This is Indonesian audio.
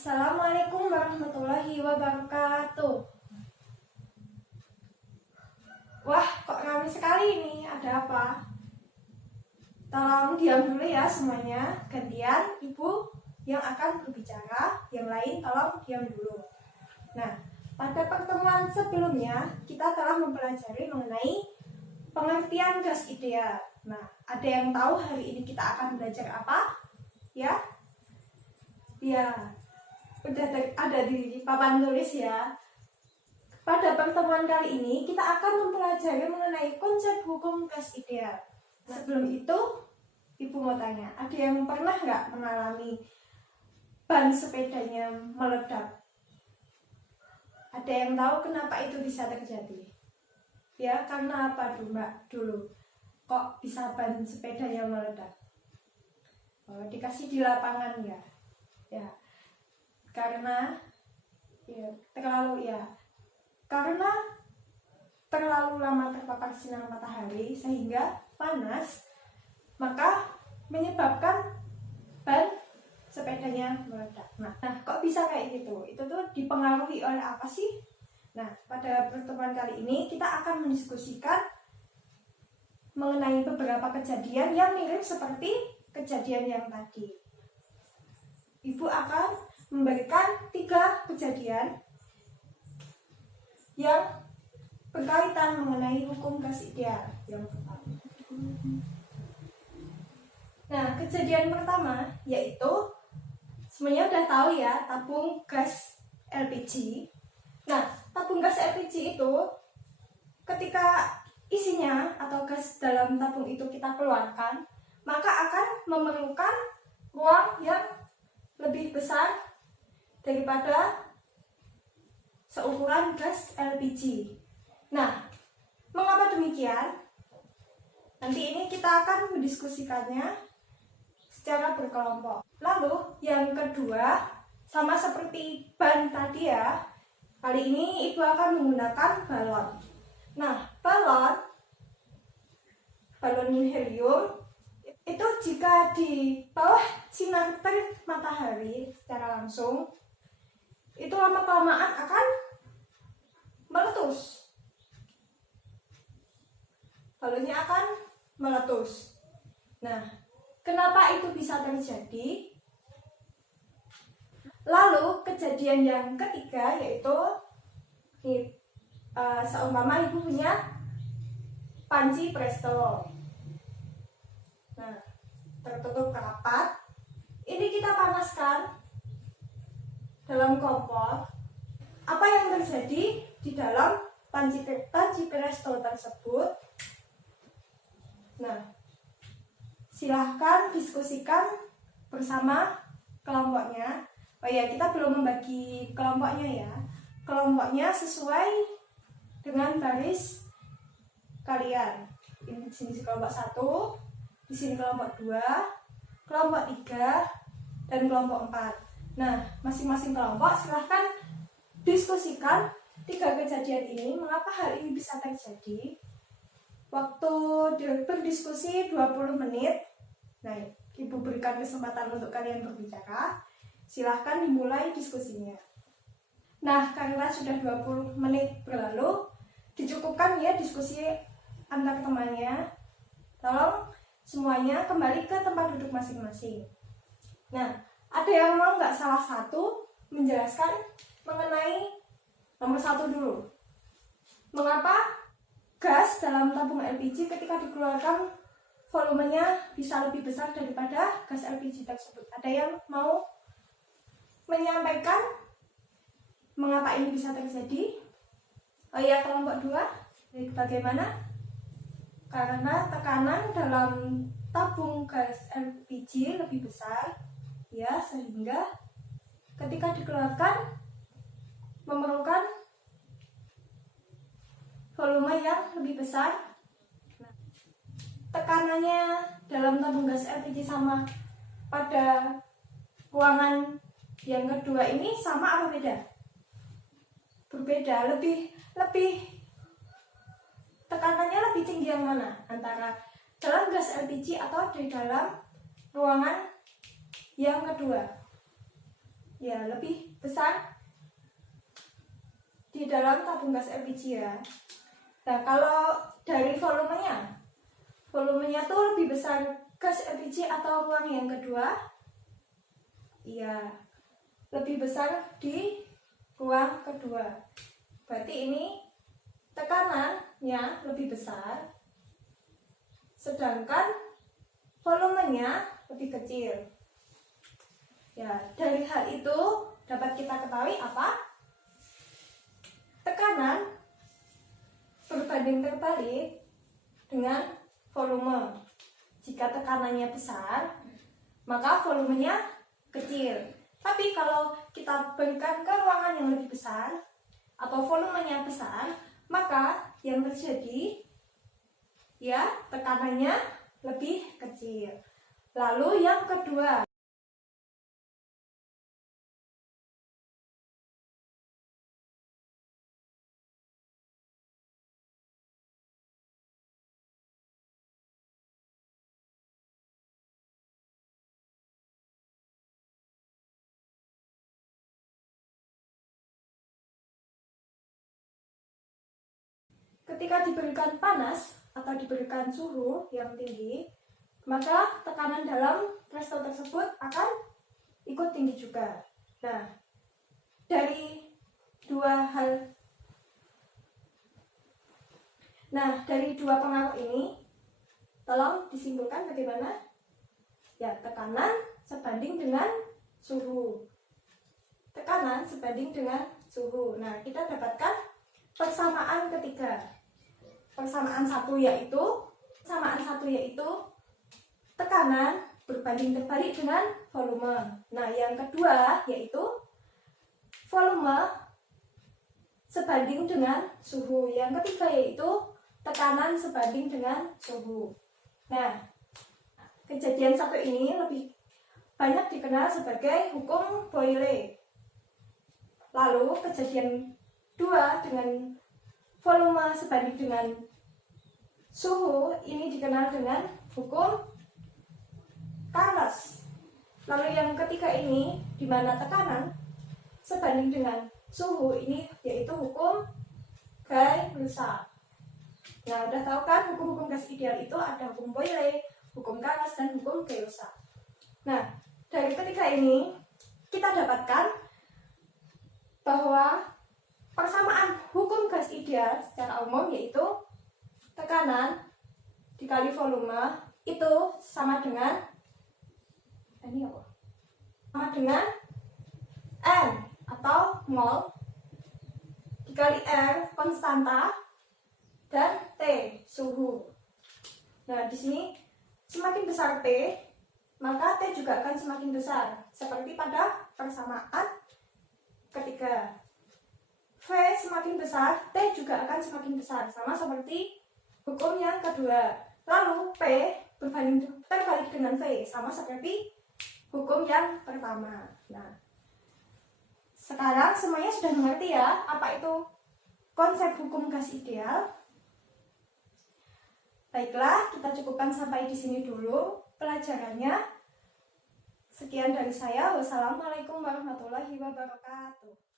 Assalamualaikum warahmatullahi wabarakatuh. Wah, kok ramai sekali ini? Ada apa? Tolong diam dulu ya semuanya. Gantian ibu yang akan berbicara, yang lain tolong diam dulu. Nah, pada pertemuan sebelumnya kita telah mempelajari mengenai pengertian gas ideal. Nah, ada yang tahu hari ini kita akan belajar apa? Ya? Ya, udah ada di papan tulis ya. Pada pertemuan kali ini kita akan mempelajari mengenai konsep hukum gas ideal. Sebelum itu, ibu mau tanya, ada yang pernah nggak mengalami ban sepedanya meledak? Ada yang tahu kenapa itu bisa terjadi? Ya, karena apa dulu? Kok bisa ban sepedanya meledak? Oh, dikasih di lapangan ya. Ya, karena terlalu lama terpapar sinar matahari sehingga panas, maka menyebabkan ban sepedanya meledak. Nah, kok bisa kayak gitu? Itu tuh dipengaruhi oleh apa sih? Nah, pada pertemuan kali ini kita akan mendiskusikan mengenai beberapa kejadian yang mirip seperti kejadian yang tadi. Ibu akan memberikan 3 kejadian yang berkaitan mengenai hukum gas ideal yang pertama. Nah, kejadian pertama yaitu semuanya udah tahu ya, tabung gas LPG. Nah, tabung gas LPG itu ketika isinya atau gas dalam tabung itu kita keluarkan, maka akan memerlukan ruang yang lebih besar daripada seukuran gas LPG. Nah, mengapa demikian? Nanti ini kita akan mendiskusikannya secara berkelompok. Lalu yang kedua, sama seperti ban tadi ya, kali ini ibu akan menggunakan balon. Nah, balon helium itu jika di bawah sinar terik matahari secara langsung, itu lama-kelamaan akan meletus. Balonnya akan meletus. Nah, kenapa itu bisa terjadi? Lalu kejadian yang ketiga yaitu seumpama ibu punya panci presto. Nah, tertutup rapat. Ini kita panaskan dalam kompor. Apa yang terjadi di dalam panci presto tersebut? Nah, silahkan diskusikan bersama kelompoknya. Oh ya, kita belum membagi kelompoknya ya. Kelompoknya sesuai dengan baris kalian. Ini di sini kelompok 1, di sini kelompok 2, kelompok 3, dan kelompok 4. Nah, masing-masing kelompok silahkan diskusikan 3 kejadian ini, mengapa hal ini bisa terjadi. Waktu berdiskusi 20 menit. Nah, ibu berikan kesempatan untuk kalian berbicara. Silahkan dimulai diskusinya. Nah, karena sudah 20 menit berlalu, dicukupkan ya diskusi antar temannya. Tolong semuanya kembali ke tempat duduk masing-masing. Nah, ada yang mau nggak salah satu menjelaskan mengenai nomor 1 dulu? Mengapa gas dalam tabung LPG ketika dikeluarkan volumenya bisa lebih besar daripada gas LPG tersebut? Ada yang mau menyampaikan mengapa ini bisa terjadi? Oh ya, kelompok 2, bagaimana? Karena tekanan dalam tabung gas LPG lebih besar, ya, sehingga ketika dikeluarkan memerlukan volume yang lebih besar. Nah, tekanannya dalam tabung gas LPG sama pada ruangan yang kedua ini sama apa beda? Berbeda, lebih tekanannya lebih tinggi yang mana? Antara dalam gas LPG atau di dalam ruangan yang kedua? ya lebih besar di dalam tabung gas LPG ya. Nah, kalau dari volumenya tuh lebih besar gas LPG atau ruang yang kedua? Iya, lebih besar di ruang kedua. Berarti ini tekanannya lebih besar, sedangkan volumenya lebih kecil. Ya, dari hal itu dapat kita ketahui apa? Tekanan berbanding terbalik dengan volume. Jika tekanannya besar, maka volumenya kecil. Tapi kalau kita berikan ke ruangan yang lebih besar atau volumenya besar, maka yang terjadi ya tekanannya lebih kecil. Lalu yang kedua, ketika diberikan panas atau diberikan suhu yang tinggi, maka tekanan dalam presto tersebut akan ikut tinggi juga. Nah, dari dua pengaruh ini, tolong disimpulkan bagaimana? Ya, tekanan sebanding dengan suhu. Tekanan sebanding dengan suhu. Nah, kita dapatkan persamaan ketiga. Persamaan satu yaitu tekanan berbanding terbalik dengan volume. Nah, yang kedua yaitu volume sebanding dengan suhu. Yang ketiga yaitu tekanan sebanding dengan suhu. Nah, kejadian satu ini lebih banyak dikenal sebagai hukum Boyle. Lalu kejadian 2 dengan volume sebanding dengan suhu ini dikenal dengan hukum Carnot. Lalu yang ketiga ini, di mana tekanan sebanding dengan suhu ini, yaitu hukum Gay-Lussac. Nah, udah tahu kan hukum-hukum gas ideal itu ada hukum Boyle, hukum Carnot, dan hukum Gay-Lussac. Nah, dari ketiga ini kita dapatkan bahwa persamaan hukum gas ideal secara umum yaitu tekanan dikali volume itu sama dengan N atau mol dikali R konstanta dan T suhu. Nah, di sini semakin besar T, maka T juga akan semakin besar seperti pada persamaan ketiga. V semakin besar, T juga akan semakin besar, sama seperti hukum yang kedua. Lalu P berbanding terbalik dengan V, sama seperti hukum yang pertama. Nah, sekarang semuanya sudah mengerti ya apa itu konsep hukum gas ideal. Baiklah, kita cukupkan sampai di sini dulu pelajarannya. Sekian dari saya. Wassalamualaikum warahmatullahi wabarakatuh.